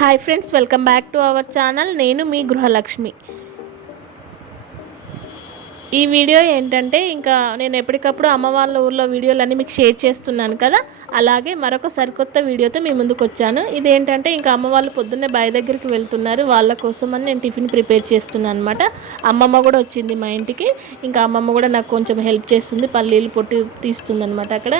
Hi friends, welcome back to our channel. నేను మీ గృహలక్ష్మి. ఈ video ఏంటంటే, ఇంకా నేను ఎప్పటికప్పుడు అమ్మ వాళ్ళ ఊర్లో వీడియోలన్నీ మీకు షేర్ చేస్తున్నాను కదా, అలాగే మరొక సరికొత్త వీడియోతో మీ ముందుకు వచ్చాను. ఇదేంటంటే, ఇంకా అమ్మ వాళ్ళు పొద్దున్నే బావి దగ్గరికి వెళ్తున్నారు. వాళ్ళ కోసమని నేను టిఫిన్ ప్రిపేర్ చేస్తున్నాను అనమాట. అమ్మమ్మ కూడా వచ్చింది మా ఇంటికి. ఇంకా అమ్మమ్మ కూడా నాకు కొంచెం హెల్ప్ చేస్తుంది, పల్లీలు పొట్టి తీస్తుంది అనమాట. అక్కడ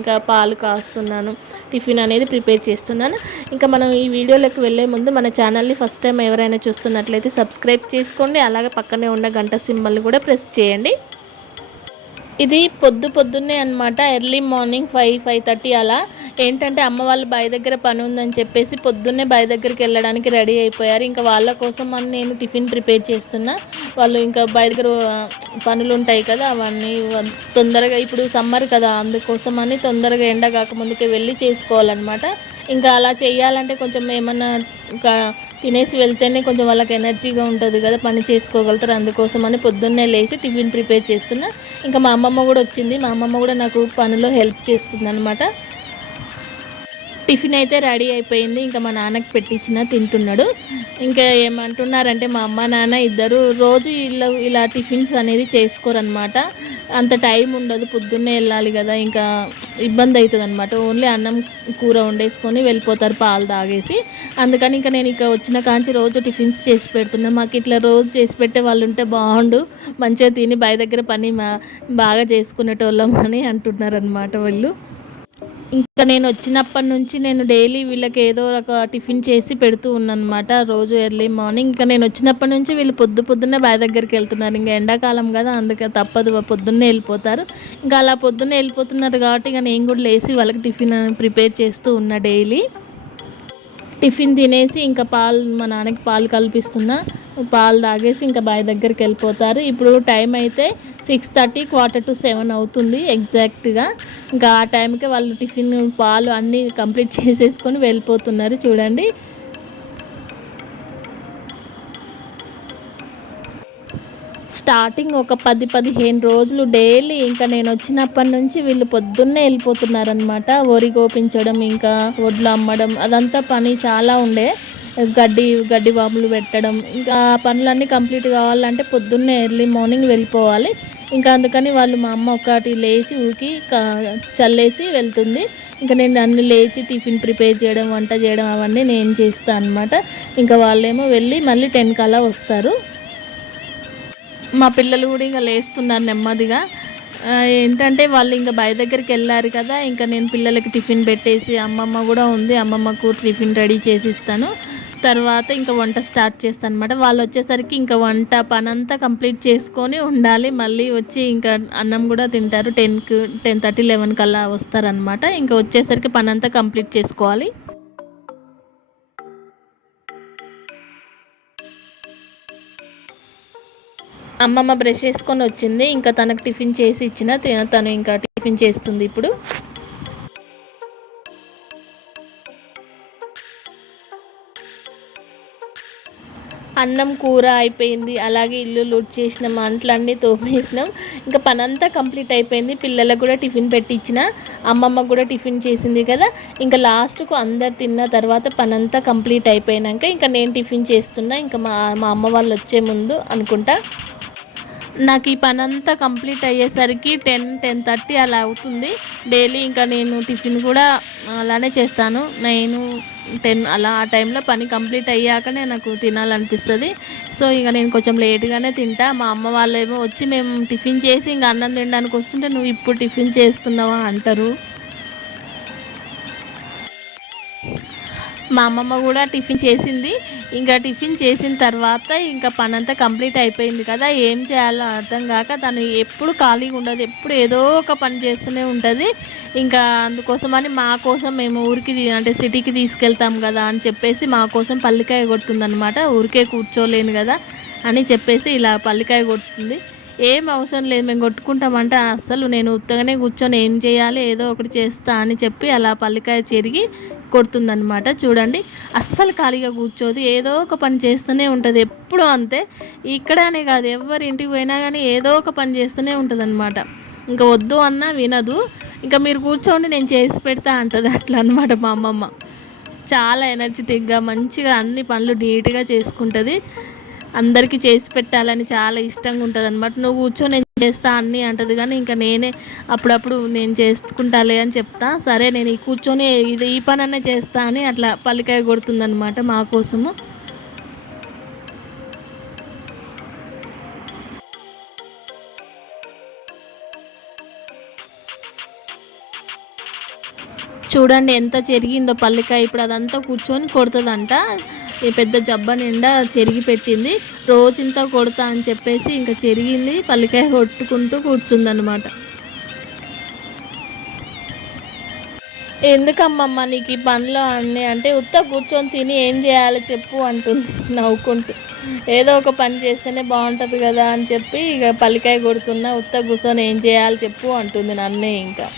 ఇంకా పాలు కాస్తున్నాను, టిఫిన్ అనేది ప్రిపేర్ చేస్తున్నాను. ఇంకా మనం ఈ వీడియోలోకి వెళ్ళే ముందు మన ఛానల్ని ఫస్ట్ టైం ఎవరైనా చూస్తున్నట్లయితే సబ్స్క్రైబ్ చేసుకోండి, అలాగే పక్కనే ఉన్న గంట సింబల్ని కూడా ప్రెస్ చేయండి. ఇది పొద్దున్నే అనమాట. ఎర్లీ మార్నింగ్ 5-5:30 అలా. ఏంటంటే అమ్మ వాళ్ళు బావి దగ్గర పని ఉందని చెప్పేసి పొద్దున్నే బావి దగ్గరికి వెళ్ళడానికి రెడీ అయిపోయారు. ఇంకా వాళ్ళ కోసం అని నేను టిఫిన్ ప్రిపేర్ చేస్తున్నా. వాళ్ళు ఇంకా బావి దగ్గర పనులు ఉంటాయి కదా, అవన్నీ తొందరగా, ఇప్పుడు సమ్మర్ కదా, అందుకోసం అని తొందరగా ఎండ కాకముందుకే వెళ్ళి చేసుకోవాలన్నమాట. ఇంకా అలా చేయాలంటే కొంచెం ఏమన్నా ఇంకా తినేసి వెళ్తేనే కొంచెం వాళ్ళకి ఎనర్జీగా ఉంటుంది కదా, పని చేసుకోగలుగుతారు. అందుకోసం అని పొద్దున్నే లేచి టిఫిన్ ప్రిపేర్ చేస్తున్నా. ఇంకా మా అమ్మమ్మ కూడా వచ్చింది. మా అమ్మమ్మ కూడా నాకు పనిలో హెల్ప్ చేస్తుంది అనమాట. టిఫిన్ అయితే రెడీ అయిపోయింది. ఇంకా మా నాన్నకి పెట్టించిన తింటున్నాడు. ఇంకా ఏమంటున్నారంటే, మా అమ్మ నాన్న ఇద్దరు రోజు ఇలా టిఫిన్స్ అనేది చేసుకోరనమాట. అంత టైం ఉండదు, పొద్దున్నే వెళ్ళాలి కదా, ఇంకా ఇబ్బంది అవుతుంది అనమాట. ఓన్లీ అన్నం కూర వండేసుకొని వెళ్ళిపోతారు పాలు తాగేసి. అందుకని ఇంకా నేను ఇక వచ్చిన కాంచి రోజు టిఫిన్స్ చేసి పెడుతున్నా. మాకు ఇట్లా రోజు చేసి పెట్టే వాళ్ళు ఉంటే బాగుండు, మంచిగా తిని బావి దగ్గర పని బాగా చేసుకునేటోళ్ళం అని అంటున్నారనమాట వాళ్ళు. ఇంకా నేను వచ్చినప్పటి నుంచి నేను డైలీ వీళ్ళకి ఏదో ఒక టిఫిన్ చేసి పెడుతూ ఉన్నానమాట, రోజు ఎర్లీ మార్నింగ్. ఇంకా నేను వచ్చినప్పటి నుంచి వీళ్ళు పొద్దున్నే బావి దగ్గరికి వెళ్తున్నారు. ఇంకా ఎండాకాలం కదా, అందుకే తప్పదు, పొద్దున్నే వెళ్ళిపోతారు. ఇంకా అలా పొద్దున్నే వెళ్ళిపోతున్నారు కాబట్టి ఇక నేను కూడా లేచి వాళ్ళకి టిఫిన్ ప్రిపేర్ చేస్తూ ఉన్నా డైలీ. టిఫిన్ తినేసి ఇంకా మా నాన్నకి పాలు కల్పిస్తున్నా. పాలు తాగేసి ఇంకా బావి దగ్గరికి వెళ్ళిపోతారు. ఇప్పుడు టైం అయితే 6:30, 6:45 అవుతుంది ఎగ్జాక్ట్గా. ఇంకా ఆ టైంకి వాళ్ళు టిఫిన్, పాలు అన్నీ కంప్లీట్ చేసేసుకొని వెళ్ళిపోతున్నారు. చూడండి, స్టార్టింగ్ ఒక 10-15 రోజులు డైలీ ఇంకా నేను వచ్చినప్పటి నుంచి వీళ్ళు పొద్దున్నే వెళ్ళిపోతున్నారనమాట. వరి గోపించడం, ఇంకా వడ్లు అమ్మడం, అదంతా పని చాలా ఉండే. గడ్డి వాములు పెట్టడం, ఇంకా ఆ పనులన్నీ కంప్లీట్ కావాలంటే పొద్దున్నే ఎర్లీ మార్నింగ్ వెళ్ళిపోవాలి. ఇంకా అందుకని మా అమ్మ ఒకటి లేచి ఊకి చల్లేసి వెళ్తుంది. ఇంకా నేను అన్ని లేచి టిఫిన్ ప్రిపేర్ చేయడం, వంట చేయడం అవన్నీ నేను చేస్తాను అనమాట. ఇంకా వాళ్ళేమో వెళ్ళి మళ్ళీ 10 కల్లా వస్తారు. మా పిల్లలు కూడా ఇంకా లేస్తున్నారు నెమ్మదిగా. ఏంటంటే వాళ్ళు ఇంకా బావి దగ్గరికి వెళ్ళారు కదా, ఇంకా నేను పిల్లలకి టిఫిన్ పెట్టేసి, అమ్మమ్మ కూడా ఉంది, అమ్మమ్మకు టిఫిన్ రెడీ చేసి ఇస్తాను. తర్వాత ఇంకా వంట స్టార్ట్ చేస్తాను అనమాట. వాళ్ళు వచ్చేసరికి ఇంకా వంట పని అంతా కంప్లీట్ చేసుకొని ఉండాలి. మళ్ళీ వచ్చి ఇంకా అన్నం కూడా తింటారు. 10:30, 11 కల్లా వస్తారనమాట. ఇంకా వచ్చేసరికి పని అంతా కంప్లీట్ చేసుకోవాలి. అమ్మమ్మ బ్రష్ చేసుకొని వచ్చింది. ఇంకా తనకు టిఫిన్ చేసి ఇచ్చిన, తను ఇంకా టిఫిన్ చేస్తుంది ఇప్పుడు. అన్నం కూర అయిపోయింది, అలాగే ఇల్లు చేసినాం, అంట్లన్నీ తోమేసినాం. ఇంకా పని అంతా కంప్లీట్ అయిపోయింది. పిల్లలకు కూడా టిఫిన్ పెట్టించిన, అమ్మమ్మకు కూడా టిఫిన్ చేసింది కదా. ఇంకా లాస్ట్కు అందరు తిన్న తర్వాత పని అంతా కంప్లీట్ అయిపోయాక ఇంకా నేను టిఫిన్ చేస్తున్నా. ఇంకా మా అమ్మ వాళ్ళు వచ్చే ముందు అనుకుంటా. నాకు ఈ పని అంతా కంప్లీట్ అయ్యేసరికి 10-10:30 అలా అవుతుంది డైలీ. ఇంకా నేను టిఫిన్ కూడా అలానే చేస్తాను. 9-10 అలా ఆ టైంలో పని కంప్లీట్ అయ్యాకనే నాకు తినాలనిపిస్తుంది. సో ఇక నేను కొంచెం లేట్గానే తింటా. మా అమ్మ వాళ్ళేమో వచ్చి మేము టిఫిన్ చేసి ఇంకా అన్నం తినడానికి వస్తుంటే నువ్వు ఇప్పుడు టిఫిన్ చేస్తున్నావా అంటారు. మా అమ్మమ్మ కూడా టిఫిన్ చేసింది. ఇంకా టిఫిన్ చేసిన తర్వాత ఇంకా పని అంతా కంప్లీట్ అయిపోయింది కదా, ఏం చేయాలో అర్థం కాక తను ఎప్పుడు ఖాళీగా ఉండదు, ఎప్పుడు ఏదో ఒక పని చేస్తూనే ఉంటుంది. ఇంకా అందుకోసమని మా కోసం మేము ఊరికి అంటే సిటీకి తీసుకెళ్తాం కదా అని చెప్పేసి మా కోసం పల్లికాయ కొడుతుందనమాట. ఊరికే కూర్చోలేను కదా అని చెప్పేసి ఇలా పల్లికాయ కొడుతుంది. ఏం అవసరం లేదు, మేము కొట్టుకుంటామంటే అస్సలు నేను ఉత్తగానే కూర్చొని ఏం చేయాలి, ఏదో ఒకటి చేస్తా అని చెప్పి అలా పల్లికాయ చెరిగి కొడుతుందనమాట. చూడండి, అస్సలు ఖాళీగా కూర్చోదు, ఏదో ఒక పని చేస్తూనే ఉంటుంది. ఎప్పుడు అంతే, ఇక్కడనే కాదు, ఎవరి ఇంటికి పోయినా కానీ ఏదో ఒక పని చేస్తూనే ఉంటుంది అనమాట. ఇంకా వద్దు అన్నా వినదు. ఇంకా మీరు కూర్చోండి నేను చేసి పెడతా అంటుంది, అట్లా అనమాట మా అమ్మమ్మ. చాలా ఎనర్జెటిక్గా మంచిగా అన్ని పనులు నీట్గా చేసుకుంటుంది. అందరికీ చేసి పెట్టాలని చాలా ఇష్టంగా ఉంటుంది అనమాట. నువ్వు కూర్చో నేను చేస్తా అన్నీ అంటది, కానీ ఇంకా నేనే అప్పుడప్పుడు నేను చేసుకుంటాలే అని చెప్తా. సరే నేను ఈ కూర్చొని ఈ పని అన్నా చేస్తా అని అట్లా పల్లికాయ కొడుతుందనమాట మా కోసము. చూడండి ఎంత చెరిగిందో పల్లికాయ. ఇప్పుడు అదంతా కూర్చొని కొడుతుందంట. ఈ పెద్ద జబ్బ నిండా చెరిగి పెట్టింది. రోజంతా కొడతా అని చెప్పేసి ఇంకా చెరిగింది పల్లికాయ కొట్టుకుంటూ కూర్చుందనమాట. ఎందుకమ్మమ్మ నీకు ఈ పనిలో అన్నీ అంటే, ఉత్త కూర్చొని తిని ఏం చేయాలో చెప్పు అంటుంది నవ్వుకుంటూ. ఏదో ఒక పని చేస్తేనే బాగుంటుంది కదా అని చెప్పి ఇక పల్లికాయ కొడుతున్నా. ఉత్త కూర్చొని ఏం చేయాలో చెప్పు అంటుంది నన్నే ఇంకా.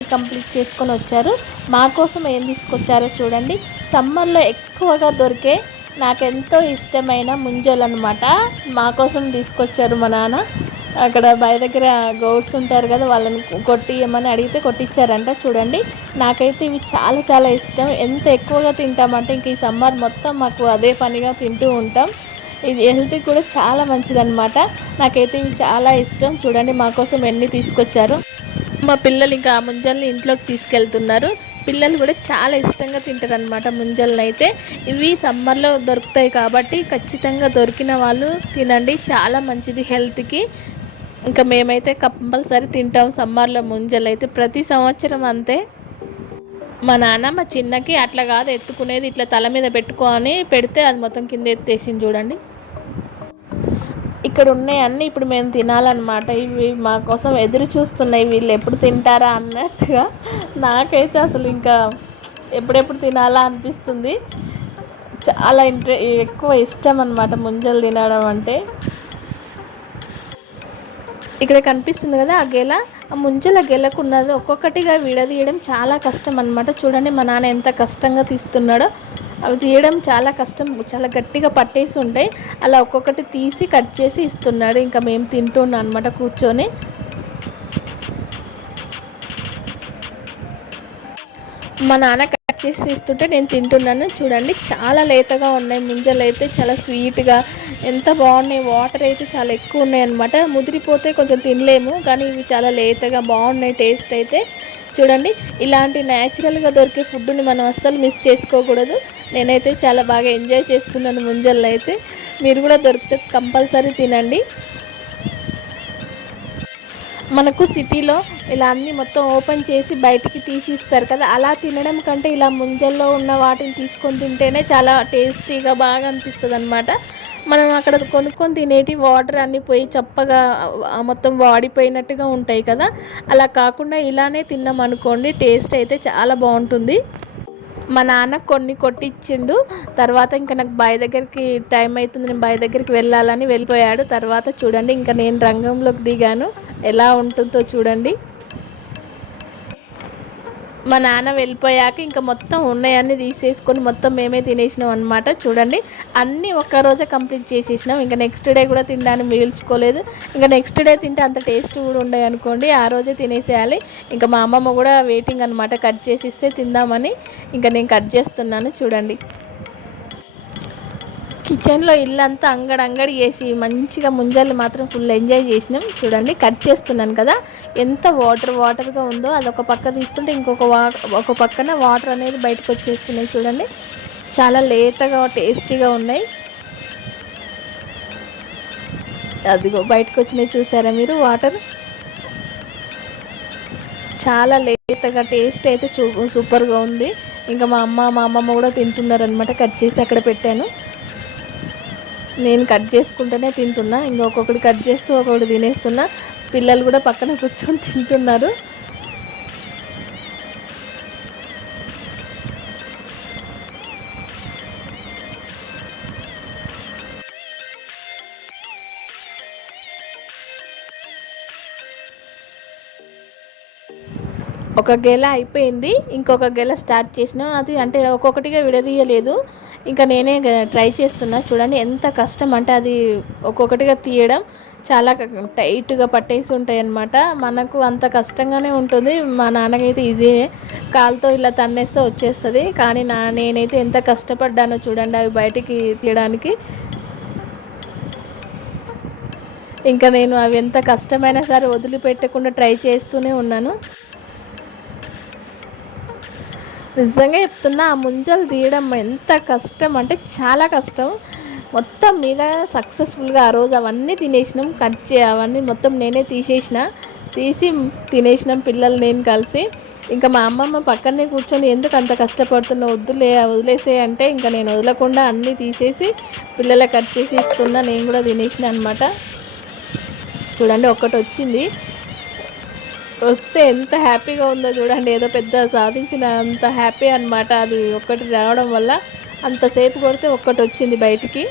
కంప్లీట్ చేసుకొని వచ్చారు. మా కోసం ఏం తీసుకొచ్చారో చూడండి. సమ్మర్లో ఎక్కువగా దొరికే నాకెంతో ఇష్టమైన ముంజలు అనమాట. మా కోసం తీసుకొచ్చారు మా నాన్న. అక్కడ బయ దగ్గర గౌడ్స్ ఉంటారు కదా, వాళ్ళని కొట్టియమని అడిగితే కొట్టించారంట. చూడండి, నాకైతే ఇవి చాలా చాలా ఇష్టం. ఎంత ఎక్కువగా తింటామంటే ఇంక ఈ సమ్మర్ మొత్తం మాకు అదే పనిగా తింటూ ఉంటాం. ఇది హెల్త్కి కూడా చాలా మంచిదన్నమాట. నాకైతే ఇవి చాలా ఇష్టం. చూడండి మా కోసం ఎన్ని తీసుకొచ్చారు. మా పిల్లలు ఇంకా ఆ ముంజల్ని ఇంట్లోకి తీసుకెళ్తున్నారు. పిల్లలు కూడా చాలా ఇష్టంగా తింటారు అనమాట ముంజల్ని. అయితే ఇవి సమ్మర్లో దొరుకుతాయి కాబట్టి ఖచ్చితంగా దొరికిన వాళ్ళు తినండి, చాలా మంచిది హెల్త్కి. ఇంకా మేమైతే కంపల్సరీ తింటాం సమ్మర్లో ముంజలు అయితే, ప్రతి సంవత్సరం అంతే. మా నాన్న మా చిన్నకి అట్లా కాదు ఎత్తుకునేది, ఇట్లా తల మీద పెట్టుకొని పెడితే అది మొత్తం కింద ఎత్తేసింది చూడండి. ఇక్కడ ఉన్నాయన్నీ ఇప్పుడు మేము తినాలన్నమాట. ఇవి మా కోసం ఎదురు చూస్తున్నాయి, వీళ్ళు ఎప్పుడు తింటారా అన్నట్టుగా. నాకైతే అసలు ఇంకా ఎప్పుడెప్పుడు తినాలా అనిపిస్తుంది. చాలా ఎక్కువ ఇష్టం అన్నమాట ముంజలు తినడం అంటే. ఇక్కడ కనిపిస్తుంది కదా ఆ గెల, ఆ ముంజల గెలకున్నది ఒక్కొక్కటిగా విడదీయడం చాలా కష్టం అనమాట. చూడండి మా నాన్న ఎంత కష్టంగా తీస్తున్నాడో. అవి తీయడం చాలా కష్టం, చాలా గట్టిగా పట్టేసి ఉంటాయి. అలా ఒక్కొక్కటి తీసి కట్ చేసి ఇస్తున్నాడు. ఇంకా మేము తింటున్నాం అనమాట కూర్చొని. మా నాన్న కట్ చేసి ఇస్తుంటే నేను తింటున్నాను. చూడండి చాలా లేతగా ఉన్నాయి ముంజలు అయితే, చాలా స్వీట్గా ఎంత బాగున్నాయి. వాటర్ అయితే చాలా ఎక్కువ ఉన్నాయి అనమాట. ముదిరిపోతే కొంచెం తినలేము, కానీ ఇవి చాలా లేతగా బాగున్నాయి టేస్ట్ అయితే. చూడండి, ఇలాంటి న్యాచురల్గా దొరికే ఫుడ్ని మనం అస్సలు మిస్ చేసుకోకూడదు. నేనైతే చాలా బాగా ఎంజాయ్ చేస్తున్నాను ముంజలు అయితే. మీరు కూడా దొరికితే కంపల్సరీ తినండి. మనకు సిటీలో ఇలా అన్నీ మొత్తం ఓపెన్ చేసి బయటికి తీసి ఇస్తారు కదా, అలా తినడం కంటే ఇలా ముంజల్లో ఉన్న వాటిని తీసుకొని తింటేనే చాలా టేస్టీగా బాగా అనిపిస్తుంది అనమాట. మనం అక్కడ కొనుక్కొని తినేటి వాటర్ అన్నీ పోయి చప్పగా మొత్తం వాడిపోయినట్టుగా ఉంటాయి కదా, అలా కాకుండా ఇలానే తిన్నాం అనుకోండి టేస్ట్ అయితే చాలా బాగుంటుంది. మా నాన్న కొన్ని కొట్టించిండు. తర్వాత ఇంకా నాకు బావి దగ్గరికి టైం అవుతుంది, నేను బావి దగ్గరికి వెళ్ళాలని వెళ్ళిపోయాడు. తర్వాత చూడండి ఇంకా నేను రంగంలోకి దిగాను. ఎలా ఉంటుందో చూడండి. మా నాన్న వెళ్ళిపోయాక ఇంకా మొత్తం ఉన్నాయన్నీ తీసేసుకొని మొత్తం మేమే తినేసినాం అనమాట. చూడండి, అన్నీ ఒక్కరోజే కంప్లీట్ చేసేసినాం. ఇంకా నెక్స్ట్ డే కూడా తినడానికి మిగిల్చుకోలేదు. ఇంకా నెక్స్ట్ డే తింటే అంత టేస్ట్ కూడా ఉండవు అనుకోండి, ఆ రోజే తినేసేయాలి. ఇంకా మా అమ్మమ్మ కూడా వెయిటింగ్ అనమాట, కట్ చేసి ఇస్తే తిందామని. ఇంకా నేను కట్ చేస్తున్నాను చూడండి. కిచెన్లో ఇల్లంతా అంగడి చేసి మంచిగా ముంజలు మాత్రం ఫుల్ ఎంజాయ్ చేసినాం. చూడండి కట్ చేస్తున్నాను కదా, ఎంత వాటర్గా ఉందో. అదొక పక్క తీస్తుంటే ఒక పక్కన వాటర్ అనేది బయటకు వచ్చేస్తున్నాయి. చూడండి చాలా లేతగా టేస్టీగా ఉన్నాయి. అదిగో బయటకు వచ్చినాయి, చూసారా మీరు వాటర్. చాలా లేతగా టేస్ట్ అయితే సూపర్గా ఉంది. ఇంకా మా అమ్మమ్మ కూడా తింటున్నారనమాట. కట్ చేసి అక్కడ పెట్టాను. నేను కట్ చేసుకుంటూనే తింటున్నా. ఒక్కొక్కటి కట్ చేస్తూ ఒక్కొక్కటి తినేస్తున్నా. పిల్లలు కూడా పక్కన కూర్చొని తింటున్నారు. ఒక గెల అయిపోయింది, ఇంకొక గెల స్టార్ట్ చేసిన. అది అంటే ఒక్కొక్కటిగా విడదీయలేదు, ఇంకా నేనే ట్రై చేస్తున్నా. చూడండి ఎంత కష్టం అంటే అది ఒక్కొక్కటిగా తీయడం చాలా టైట్గా పట్టేసి ఉంటాయి అన్నమాట. మనకు అంత కష్టంగానే ఉంటుంది. మా నాన్నకైతే ఈజీయే, కాలుతో ఇలా తన్నేస్తే వచ్చేస్తుంది. కానీ నేనైతే ఎంత కష్టపడ్డానో చూడండి అవి బయటికి తీయడానికి. ఇంకా నేను అవి ఎంత కష్టమైనా సరే వదిలిపెట్టకుండా ట్రై చేస్తూనే ఉన్నాను. నిజంగా చెప్తున్నా, ఆ ముంజలు తీయడం ఎంత కష్టం అంటే చాలా కష్టం. మొత్తం మీద సక్సెస్ఫుల్గా ఆ రోజు అవన్నీ తినేసినాం. అవన్నీ మొత్తం నేనే తీసి తినేసినాం, పిల్లలు నేను కలిసి. ఇంకా మా అమ్మమ్మ పక్కనే కూర్చొని ఎందుకు అంత కష్టపడుతున్నావు, వదిలేసే అంటే ఇంకా నేను వదలకుండా అన్నీ తీసేసి పిల్లలకు కట్ చేసి ఇస్తున్నా. నేను కూడా తినేసిన అనమాట. చూడండి ఒక్కటి వచ్చింది, వస్తే ఎంత హ్యాపీగా ఉందో చూడండి. ఏదో పెద్ద సాధించిన అంత హ్యాపీ అనమాట. అది ఒక్కటి రావడం వల్ల అంతసేపు కొడితే ఒక్కటి వచ్చింది బయటికి.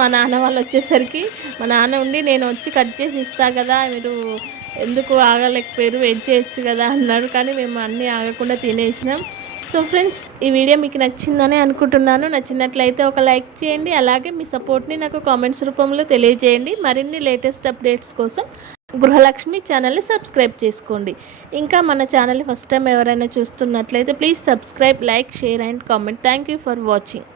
మా నాన్న వాళ్ళు వచ్చేసరికి మా నాన్న ఉండి నేను వచ్చి కట్ చేసి ఇస్తా కదా, మీరు ఎందుకు ఆగలేకపోయారు, వెయిట్ చేయొచ్చు కదా అన్నాడు. కానీ మేము అన్నీ ఆగకుండా తినేసినాం. సో ఫ్రెండ్స్, ఈ వీడియో మీకు నచ్చిందని అనుకుంటున్నాను. నచ్చినట్లయితే ఒక లైక్ చేయండి. అలాగే మీ సపోర్ట్ని నాకు కామెంట్స్ రూపంలో తెలియజేయండి. మరిన్ని లేటెస్ట్ అప్డేట్స్ కోసం గృహలక్ష్మి ఛానల్ని సబ్స్క్రైబ్ చేసుకోండి. ఇంకా మన ఛానల్ని ఫస్ట్ టైం ఎవరైనా చూస్తున్నట్లయితే please subscribe, like, share and comment. Thank you for watching.